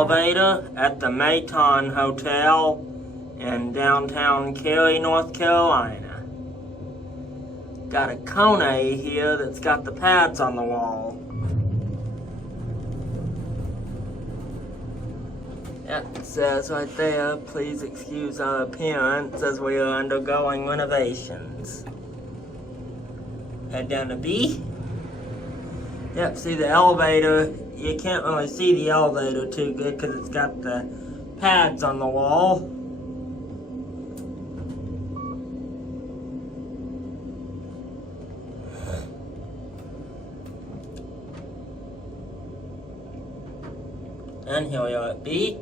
elevator at the Mayton Hotel in downtown Cary, North Carolina. Got a Kone here that's got the pads on the wall. Yep, it says right there, please excuse our appearance as we are undergoing renovations. Head down to B. Yep, see the elevator, you can't really see the elevator too good because it's got the pads on the wall. And here we are at B.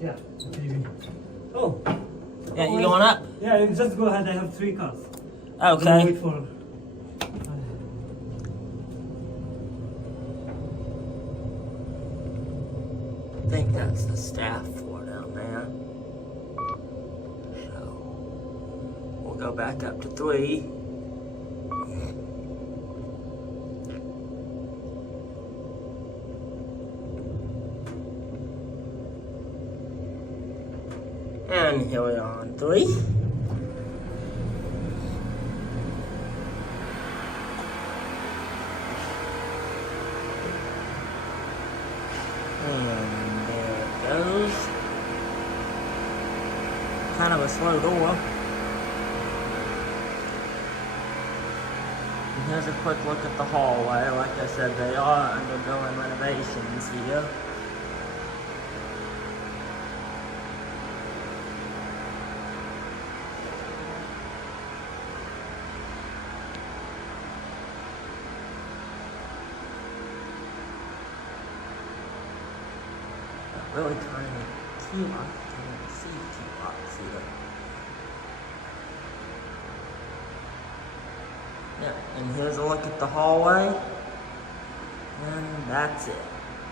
Yeah, maybe. Oh, yeah, you going up? Yeah, just go ahead. I have 3 cars. Okay. Wait for. I think that's the staff floor down there. So we'll go back up to 3. And here we are on 3. And there it goes. Kind of a slow door. And here's a quick look at the hallway. Like I said, they are undergoing renovations here. Really tiny key lock. I can't even see the key locks either. Yeah, and here's a look at the hallway. And that's it.